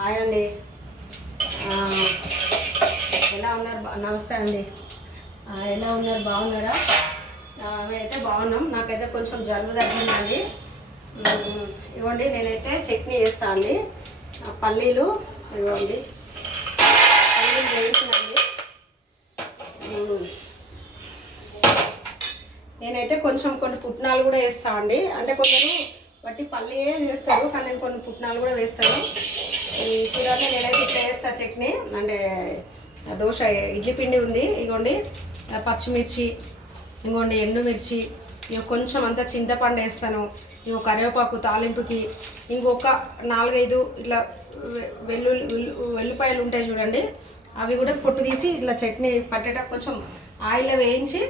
Hi అండి. ఎలా ఉన్నారు? నమస్తే అండి. ఎలా ఉన్నారు? బాగున్నారా? మేమైతే బాగున్నాం. నాకైతే కొంచెం జలుబు తగ్గిందండి. ఇవ్వండి, నేనైతే చట్నీ చేస్తాను అండి. పల్లీలు ఇవ్వండి, పల్లీలు వేయించినండి. నేనైతే కొన్ని పుట్నాలు కూడా వేస్తాను అండి. అంటే కొందరు బట్టి పల్లీయే చేస్తారు, కానీ నేను కొన్ని పుట్నాలు కూడా వేస్తాను. చూడండి, నేనైతే ఇట్లా వేస్తాను చట్నీ. అంటే దోశ ఇడ్లీ పిండి ఉంది, ఇగోండి పచ్చిమిర్చి, ఇంకోండి ఎండుమిర్చి, ఇక కొంచెం అంతా చింతపండు వేస్తాను, ఇంకో కరివేపాకు తాలింపుకి, ఇంకొక 4-5 ఇట్లా వెల్లుల్లిపాయలు ఉంటాయి చూడండి, అవి కూడా పొట్టు తీసి ఇట్లా చట్నీ పట్టేటప్పుడు కొంచెం ఆయిల్లో వేయించి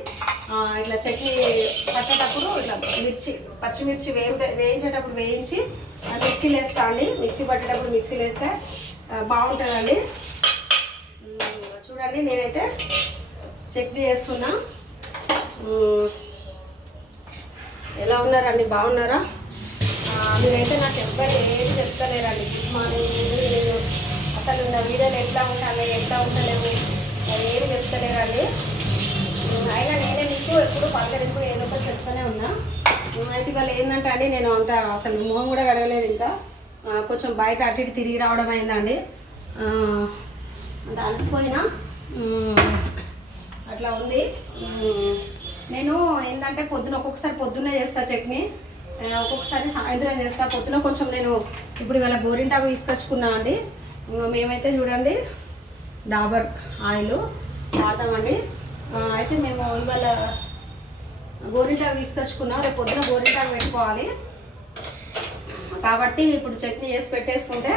ఇట్లా చట్నీ పట్టేటప్పుడు ఇట్లా పచ్చిమిర్చి వేయించేటప్పుడు వేయించి మిక్సీలో వేస్తా అండి. మిక్సీ పట్టేటప్పుడు మిక్సీలో వేస్తే బాగుంటుందండి. చూడండి, నేనైతే చట్నీ వేస్తున్నా. ఎలా ఉన్నారండి? బాగున్నారా? మీరైతే నాకు ఎవ్వరు ఏం చెప్తలేరండి. గుడ్ మార్నింగ్, అసలు నా వీడియోలు ఎట్లా ఉంటలేవు ఏమి చెప్తలేరండి. అయినా నేనే మీకు ఎప్పుడు పలకరిస్తూ ఏదో ఒకటి చెప్తూనే ఉన్నా. అయితే ఇవాళ ఏంటంటే అండి, నేను అంత అసలు మొహం కూడా గడవలేదు. ఇంకా కొంచెం బయట అటు ఇటు తిరిగి రావడం అయిందండి. అంత అలసిపోయినా అట్లా ఉంది. నేను ఏంటంటే ఒక్కొక్కసారి పొద్దున్నే చేస్తా చట్నీ, ఒక్కొక్కసారి సాయంత్రం చేస్తా. పొద్దున కొంచెం నేను ఇప్పుడు ఇవాళ గోరింటాకు తీసుకొచ్చుకున్నా అండి. మేమైతే చూడండి డాబర్ ఆయిల్ వాడతామండి. అయితే మేము ఇవాళ గోరింటాకు తీసుకొచ్చుకున్నాం, రేపు పొద్దున గోరింటాకు పెట్టుకోవాలి కాబట్టి ఇప్పుడు చట్నీ చేసి పెట్టేసుకుంటే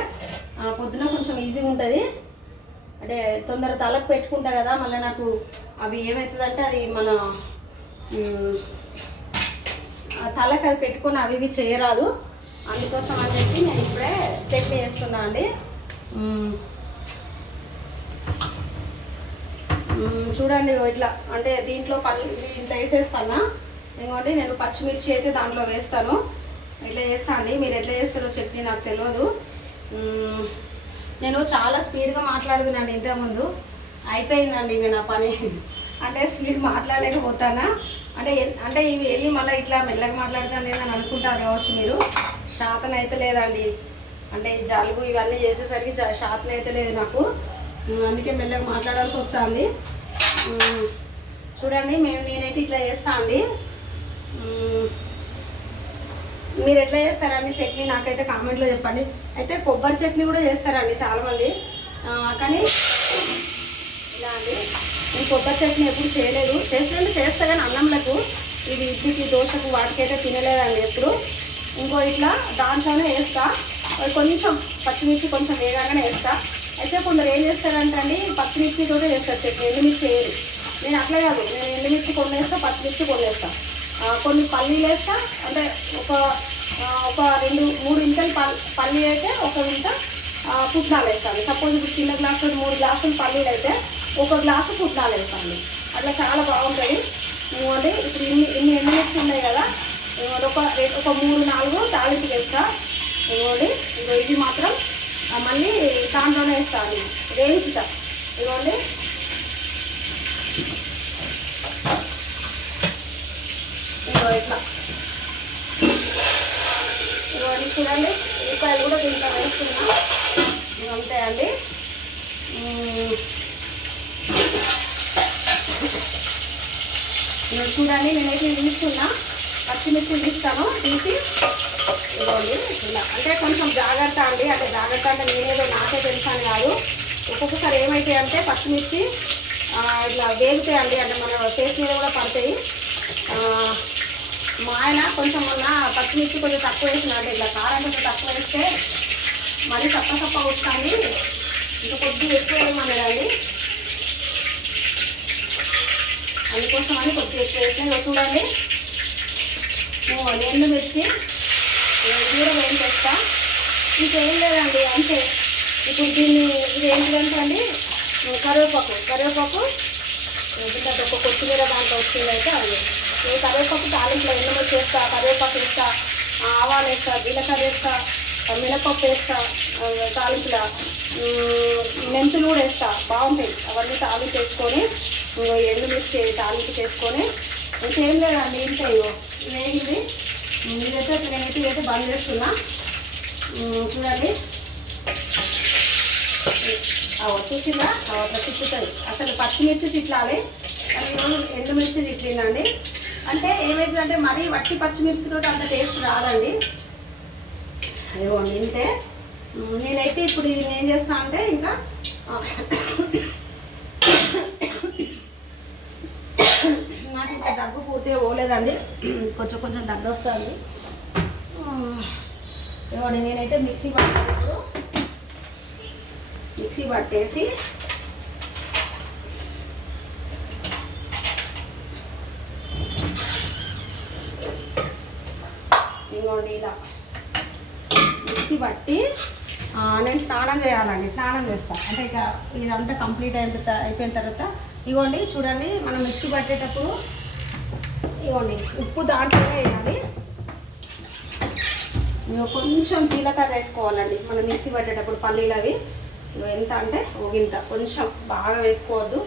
పొద్దున కొంచెం ఈజీగా ఉంటుంది. అంటే తొందర తలకు పెట్టుకుంటా కదా, మళ్ళీ నాకు అవి ఏమవుతుందంటే అది మన తలకు అది పెట్టుకొని అవి ఇవి చేయరాదు. అందుకోసం అని చెప్పి నేను ఇప్పుడే చట్నీ చేస్తున్నా అండి. చూడండి ఇట్లా, అంటే దీంట్లో ఇట్లా వేసేస్తాను. ఇంకోండి నేను పచ్చిమిర్చి అయితే దాంట్లో వేస్తాను. ఇట్లా చేస్తా అండి. మీరు ఎట్లా చేస్తారో చట్నీ నాకు తెలియదు. నేను చాలా స్పీడ్గా మాట్లాడుతున్నాను. ఇంతకుముందు అయిపోయిందండి ఇంకా నా పని. అంటే స్పీడ్ మాట్లాడలేకపోతానా, అంటే ఇవి వెళ్ళి మళ్ళీ ఇట్లా మెల్లగా మాట్లాడుతాను లేదని అనుకుంటారు కావచ్చు మీరు. శాతం అయితే లేదండి, అంటే జలుబు ఇవన్నీ చేసేసరికి శాతం అయితే లేదు నాకు. అందుకే మెల్లగా మాట్లాడాల్సి వస్తుంది. చూడండి, నేనైతే ఇట్లా చేస్తా అండి. మీరు ఎట్లా చేస్తారండి చట్నీ? నాకైతే కామెంట్లో చెప్పండి. అయితే కొబ్బరి చట్నీ కూడా చేస్తారండి చాలామంది, కానీ ఇలా అండి నేను కొబ్బరి చట్నీ ఎప్పుడు చేయలేదు. చేస్తా కానీ అన్నంలకు, ఇది ఇడ్లీకి దోశకు వాటికైతే తినలేదండి ఎప్పుడు. ఇంకో ఇట్లా దాంట్లోనే వేస్తా, కొంచెం పచ్చిమిర్చి కొంచెం వేగానే వేస్తా. అయితే కొందరు ఏం చేస్తారంటే అండి, పచ్చిమిర్చితో చేస్తారు చట్నీ, ఎండుమిర్చి వేయరు. నేను అట్లా కాదు, నేను ఎండుమిర్చి కొన్ని వేస్తా, పచ్చిమిర్చి కొన్ని వేస్తా, కొన్ని పల్లీలు వేస్తా. అంటే ఒక 2-3 ఇంతలు పల్లీలు అయితే ఒక ఇంత పుట్నాలు వేస్తాను. సపోజ్ ఇప్పుడు చిన్న గ్లాసులు 3 గ్లాసులు పల్లీలు అయితే 1 గ్లాసు పుట్నాలు వేస్తాను. అట్లా చాలా బాగుంటుంది. అంటే ఇప్పుడు ఇన్ని ఎండుమిర్చి ఉన్నాయి కదా, ఒక 3-4 తాలింపులు వేస్తా. ఇవ్వండి, ఇది మాత్రం మళ్ళీ దాంట్లోనే వేస్తాను, వేయించుతా. ఇవ్వండి, ఇట్లా ఇవన్నీ చూడండి. ఉల్లిపాయలు కూడా దీంట్లో వేస్తున్నా. అంతే అండి. చూడండి, నేనైతే తీస్తున్నా, పచ్చిమిర్చి తీస్తాను. తీసి ఇవ్వండి ఇలా, అంటే కొంచెం జాగ్రత్త అండి. అంటే జాగ్రత్త అంటే నేనేదో నాకే తెలుసాను కాదు. ఒక్కొక్కసారి ఏమవుతాయి అంటే పచ్చిమిర్చి ఇట్లా వేగుతాయండి, అంటే మన ఫేస్ మీద కూడా పడతాయి. మా ఆయన కొంచెం మొన్న పచ్చిమిర్చి కొంచెం తక్కువ వేసిన, అంటే ఇట్లా కారం కొంచెం తక్కువ వేస్తే మళ్ళీ సప్ప వస్తుంది, ఇంకా కొద్దిగా ఎక్కువ వేయమన్నాడండి. అందుకోసం అని కొద్దిగా ఎక్కువ వేసిన. చూడండి, ఎండుమిర్చి కూడా వేయించేస్తా. ఇంకేం లేదండి, అంతే. ఇప్పుడు ఇది ఏంటిదంటే అండి, కరివేపాకు ఇంకా ఒక కొత్తిమీర దాంట్లో వచ్చింది. అయితే అది కరివేపాకు తాలింపులో ఎండుమిర్చి వేస్తా, కరివేపాకు వేస్తా, ఆవాలు వేస్తా, జీలకర్ర వేస్తా, మినపప్పు వేస్తా తాలింపులా, మెంతులు కూడా వేస్తా, బాగుంటాయి అవన్నీ తాలింపు వేసుకొని, ఎండుమిర్చి తాలింపు చేసుకొని, ఇంకేం లేదండి ఇంటాయో వేగింది. నేనైతే ఇదైతే బంద్ చేస్తున్నా. చూడండి చూసిందా అట్లా తిప్పుతుంది. అసలు పచ్చిమిర్చి తిట్లాలి, కానీ ఈరోజు ఎండుమిర్చి తిట్టిందండి. అంటే ఏమైతుందంటే మరీ వట్టి పచ్చిమిర్చితో అంత టేస్ట్ రాదండి. అయ్యోండి ఇంతే. నేనైతే ఇప్పుడు ఇది ఏం చేస్తా అంటే ఇంకా నాకు ఇంకా దగ్గు పూర్తిగా పోలేదండి, కొంచెం దగ్గు వస్తుంది. ఇవ్వండి నేనైతే మిక్సీ పట్టాను. ఇప్పుడు మిక్సీ పట్టేసి ఇవ్వండి ఇలా మిక్సీ పట్టి నేను స్నానం చేయాలండి. స్నానం చేస్తాను అంటే ఇక ఇదంతా కంప్లీట్ అయిపోయిన తర్వాత ఇవ్వండి చూడండి, మనం మిక్సీ పట్టేటప్పుడు ఇవ్వండి ఉప్పు దాంట్లోనే వేయాలి. కొంచెం జీలకర్ర వేసుకోవాలండి మనం మిక్సీ పట్టేటప్పుడు. పల్లీలు అవి ఎంత అంటే ఒకంత, కొంచెం బాగా వేసుకోవద్దు,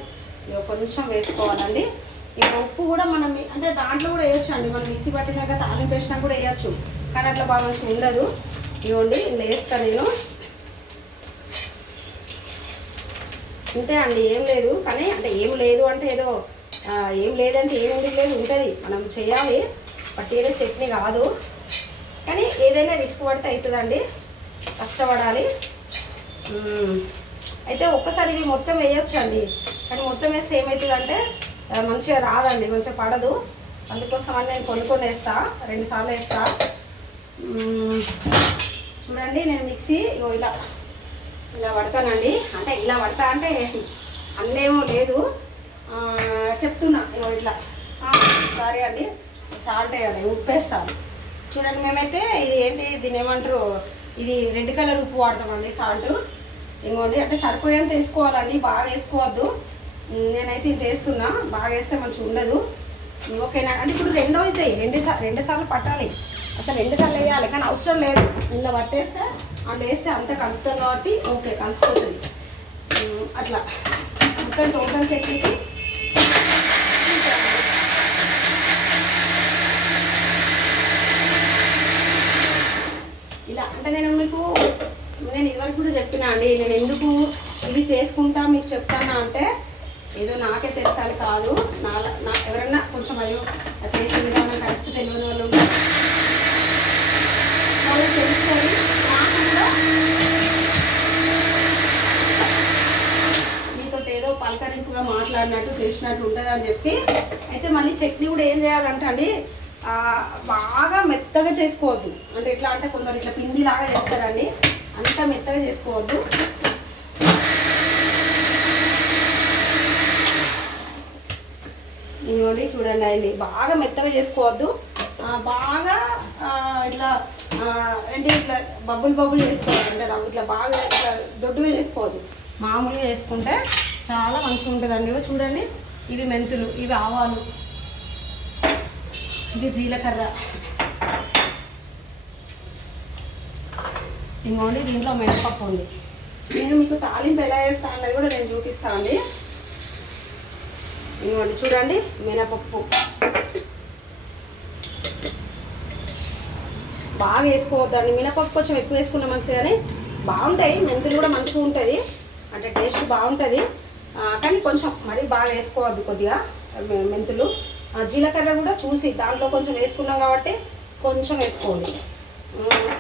కొంచెం వేసుకోవాలండి. ఇక ఉప్పు కూడా మనం అంటే దాంట్లో కూడా వేయచ్చు అండి, మనం మిక్సీ పట్టినాక తాలింపు వేసినా కూడా వేయచ్చు, కానీ అట్లా బాగా మంచిగా ఉండదు. ఇవ్వండి ఇలా వేస్తాను నేను. అంతే అండి, ఏం లేదు. కానీ అంటే ఏం లేదు అంటే ఏదో ఏం లేదంటే ఏమేందుకు లేదు, ఉంటుంది, మనం చేయాలి. పట్టిన చట్నీ కాదు, కానీ ఏదైనా రిస్క్ పడితే అవుతుందండి, కష్టపడాలి. అయితే ఒక్కసారి ఇవి మొత్తం వేయొచ్చు అండి, కానీ మొత్తం వేస్తే ఏమవుతుందంటే మంచిగా రాదండి, మంచిగా పడదు. అందుకోసం అని నేను కొన్ని వేస్తా, 2 సార్లు వేస్తా. చూడండి నేను మిక్సీ ఇలా పడతానండి. అంటే ఇలా పడతా అంటే అన్నేమో లేదు, చెప్తున్నా. ఇట్లా సారీ అండి, సాల్ట్ వేయాలి, ఉప్పు వేస్తాను. చూడండి మేమైతే ఇది ఏంటి దీన్ని ఏమంటారు, ఇది రెడ్ కలర్ ఉప్పు వాడతామండి, సాల్ట్. ఇంకోండి అంటే సరిపోయేంత వేసుకోవాలండి, బాగా వేసుకోవద్దు. నేనైతే ఇది వేస్తున్నా, బాగా వేస్తే మంచిగా ఉండదు. ఓకేనా అంటే ఇప్పుడు 2 అవుతాయి, 2 సార్లు పట్టాలి. అసలు 2 సార్లు వేయాలి, కానీ అవసరం లేదు. ఇలా పట్టేస్తే అట్లా వేస్తే అంత కలుపుతాం కాబట్టి ఓకే కలిసిపోతుంది. అట్లా మొత్తం టోటల్ చట్నీకి ఇలా. అంటే నేను ఇదివరకు కూడా చెప్పినా అండి, నేను ఎందుకు ఇవి చేసుకుంటా మీకు చెప్తానా అంటే ఏదో నాకే తెలుసాలి కాదు, నాకు ఎవరైనా కొంచెం అయ్యో చేసే విధానం కరెక్ట్ తెలియని వాళ్ళు తెలుసుకొని నాకు కూడా మీతో ఏదో పలకరింపుగా మాట్లాడినట్టు చేసినట్టు ఉంటుంది అని చెప్పి. అయితే మళ్ళీ చట్నీ కూడా ఏం చేయాలంటే అండి బాగా మెత్తగా చేసుకోవద్దు. అంటే ఎట్లా అంటే కొందరు ఇట్లా పిండిలాగా చేస్తారండి, అంత మెత్తగా చేసుకోవద్దు. ఇంకోటి చూడండి అయింది, బాగా మెత్తగా చేసుకోవద్దు, బాగా ఇట్లా ఏంటి ఇట్లా బబుల్ చేసుకోవాలి. అంటే ఇట్లా బాగా ఇట్లా దొడ్డుగా చేసుకోవద్దు, మామూలుగా వేసుకుంటే చాలా మంచిగా ఉంటుందండి. చూడండి ఇవి మెంతులు, ఇవి ఆవాలు, ఇది జీలకర్ర. ఇంకోండి దీంట్లో మినపప్పు ఉంది. నేను మీకు తాలింపు ఎలా వేస్తాను అన్నది కూడా నేను చూపిస్తాను అండి. ఇంకోండి చూడండి మినపప్పు బాగా వేసుకోవద్దండి. మినపప్పు కొంచెం ఎక్కువ వేసుకున్న మంచిది, కానీ బాగుంటాయి. మెంతులు కూడా మంచిగా ఉంటుంది, అంటే టేస్ట్ బాగుంటుంది, కానీ కొంచెం మరీ బాగా వేసుకోవద్దు, కొద్దిగా మెంతులు. జీలకర్ర కూడా చూసి దాంట్లో కొంచెం వేసుకున్నాం కాబట్టి కొంచెం వేసుకోండి.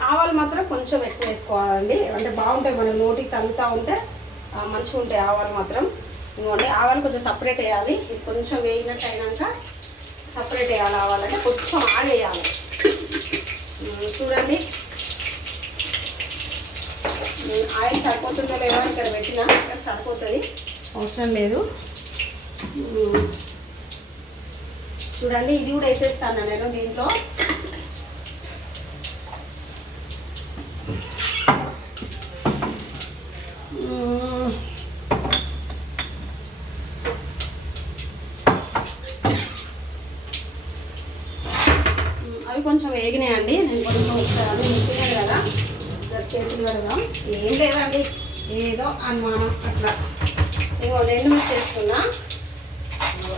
ఆవాలు మాత్రం కొంచెం ఎక్కువ వేసుకోవాలండి, అంటే బాగుంటాయి, మనం నోటికి తగ్గుతూ ఉంటే మంచిగా ఉంటాయి ఆవాలు మాత్రం. ఇంకోండి ఆవాలు కొంచెం సపరేట్ వేయాలి, ఇది కొంచెం వేయినట్టు అయినాక సపరేట్ వేయాలి. ఆవాలంటే కొంచెం ఆగేయాలి. చూడండి ఆయిల్ సరిపోతుందో లేదో ఇక్కడ పెట్టినా, ఇక్కడ సరిపోతుంది, అవసరం లేదు. చూడండి ఇది కూడా వేసేస్తాను నేను దీంట్లో. అవి కొంచెం వేగినాయండి, నేను కొంచెం అది ముట్టుకున్నాను కదా, ఏం లేదండి, ఏదో అనుమానం అట్లా. ఇంకో ఎండుమిర్చి వేసుకున్నా.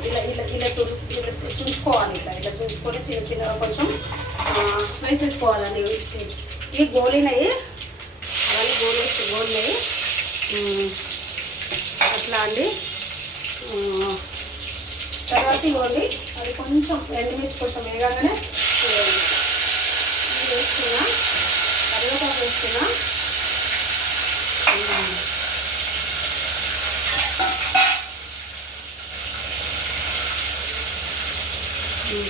ఇలా ఇలా ఇలా ఇలా చుంచుకోవాలి. ఇలా చుంచుకొని చిన్న చిన్నగా కొంచెం వేసేసుకోవాలండి. ఇవి గోలినవి, అవన్నీ గోలినాయి అట్లా అండి. తర్వాత ఇవ్వండి, అది కొంచెం ఎండుమిర్చి కొంచెం వేయగానే వేస్తున్నా, కరివేపాకు వేస్తున్నా.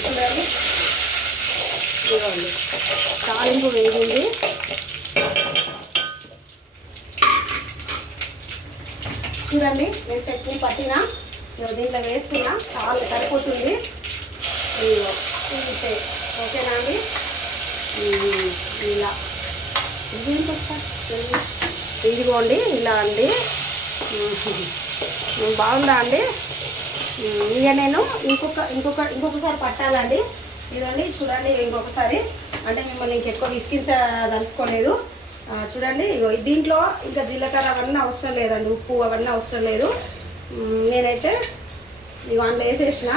చూడండి, ఇవ్వండి తాలింపు వేగింది. చూడండి, నేను చట్నీ పట్టినా దీంట్లో వేస్తున్నా. చాలా సరిపోతుంది. ఓకేనా అండి? ఇలా ఇదిగోండి, ఇలా అండి. బాగుందా అండి? ఇక నేను ఇంకొకసారి పట్టాలండి. ఇదండి చూడండి, ఇంకొకసారి అంటే మిమ్మల్ని ఇంకెక్కువ విసిగించదలుచుకోలేదు. చూడండి, ఇగో దీంట్లో ఇంకా జీలకర్ర అవన్నీ అవసరం లేదండి, ఉప్పు అవన్నీ అవసరం లేదు. నేనైతే ఇక అందులో వేసేసిన,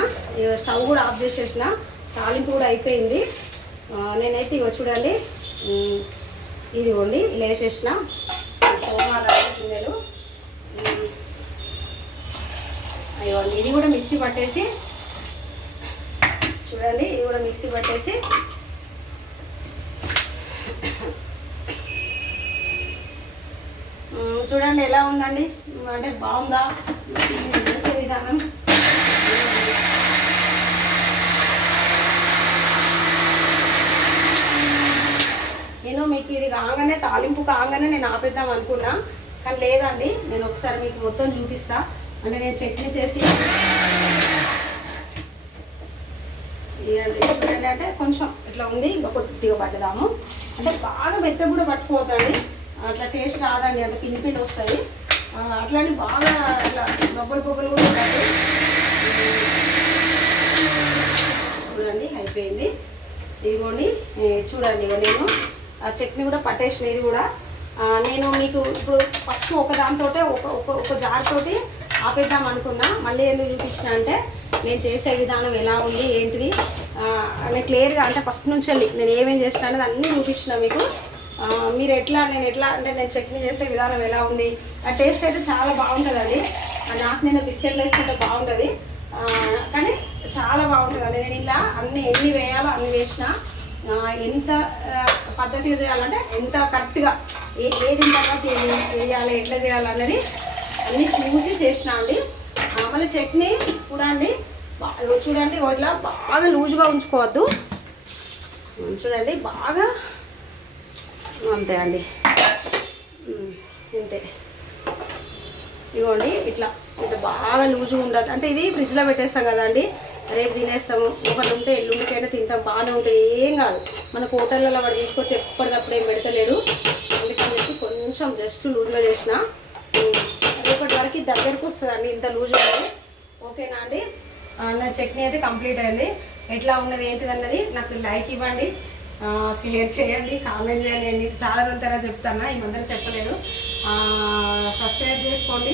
స్టవ్ కూడా ఆఫ్ చేసేసిన, తాలింపు కూడా అయిపోయింది. నేనైతే ఇగో చూడండి, ఇదిగోండి ఇలా వేసేసిన గిన్నెలు. అయ్యో, ఇది కూడా మిక్సీ పట్టేసి చూడండి, ఇది కూడా మిక్సీ పట్టేసి చూడండి ఎలా ఉందండి, అంటే బాగుందా చేసే విధానం. నేను మీకు ఇది కాగానే, తాలింపు కాగానే నేను ఆపేద్దాం అనుకున్నా, కానీ లేదండి. నేను ఒకసారి మీకు మొత్తం చూపిస్తా. అంటే నేను చట్నీ చేసి చూడండి, అంటే కొంచెం ఇట్లా ఉంది, ఇంకా కొద్దిగా పట్టుదాము. అంటే బాగా మెత్త కూడా పట్టుకోవద్దండి, అట్లా టేస్ట్ రాదండి, అంత పిండి పిండి వస్తుంది. అట్లానే బాగా ఇట్లా బొబ్బలు బొబ్బలు కూడా ఉంటాయి. చూడండి అయిపోయింది. ఇదిగోండి చూడండి, ఇక నేను ఆ చట్నీ కూడా పట్టేసిన. ఇది కూడా నేను మీకు ఇప్పుడు ఫస్ట్ ఒక దాంతో ఒక జార్తోటి ఆపేద్దాం అనుకున్నా. మళ్ళీ ఎందుకు చూపించిన అంటే నేను చేసే విధానం ఎలా ఉంది ఏంటిది నేను క్లియర్గా, అంటే ఫస్ట్ నుంచి వెళ్ళి నేను ఏమేమి చేసిన అనేది అన్నీ చూపించిన మీకు. మీరు నేను చట్నీ చేసే విధానం ఎలా ఉంది, ఆ టేస్ట్ అయితే చాలా బాగుంటుందండి. నాకు నేను బిస్కెట్లు వేసుకుంటే బాగుంటుంది, కానీ చాలా బాగుంటుందండి. నేను ఇలా ఎన్ని వేయాలో అన్ని వేసిన. ఎంత పద్ధతిగా చేయాలంటే ఎంత కరెక్ట్గా ఏది తర్వాత వేయాలి, ఎట్లా చేయాలన్నది అన్నీ చూసి చేసిన అండి. మళ్ళీ చట్నీ కూడా అండి చూడండి, ఇట్లా బాగా లూజుగా ఉంచుకోవద్దు. చూడండి బాగా, అంతే అండి, అంతే. ఇదిగోండి ఇట్లా బాగా లూజుగా ఉండదు. అంటే ఇది ఫ్రిడ్జ్లో పెట్టేస్తాం కదండి, రేపు తినేస్తాము. ఒకటి ఉంటే ఎల్లుండికైనా తింటాం, బాగానే ఉంటుంది, ఏం కాదు. మన హోటళ్ళలో వాడు తీసుకొచ్చి ఎప్పటికప్పుడు ఏం పెడతలేడు. అందుకని చెప్పి కొంచెం జస్ట్ లూజ్గా చేసిన. రేపటి వరకు దగ్గరకు వస్తుందండి ఇంత లూజ్గా. ఓకేనా అండి? నా చట్నీ అయితే కంప్లీట్ అయింది. ఎట్లా ఉన్నది ఏంటిది అన్నది నాకు లైక్ ఇవ్వండి, షేర్ చేయండి, కామెంట్ చేయండి. చాలా రోజుల చెప్తాను, ఈ మధ్యలో చెప్పలేదు. సబ్స్క్రైబ్ చేసుకోండి.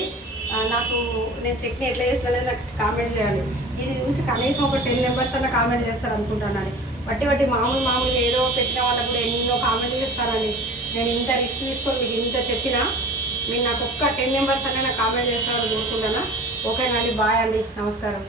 నాకు నేను చట్నీ ఎట్లా చేస్తాను నాకు కామెంట్ చేయండి. ఇది చూసి కనీసం ఒక 10 మెంబర్స్ అన్న కామెంట్ చేస్తారు అనుకుంటున్నాను. బట్టి మామూలు ఏదో పెట్టిన వాళ్ళకు కూడా ఎన్నో కామెంట్ చేస్తారండి. నేను ఇంత రిస్క్ తీసుకొని మీకు ఇంత చెప్పినా మీరు నాకు ఒక్క 10 మెంబర్స్ అన్న నాకు కామెంట్ చేస్తారని కోరుకుంటున్నా. ఓకేనా అండి? బాయ్ అండి, నమస్కారం.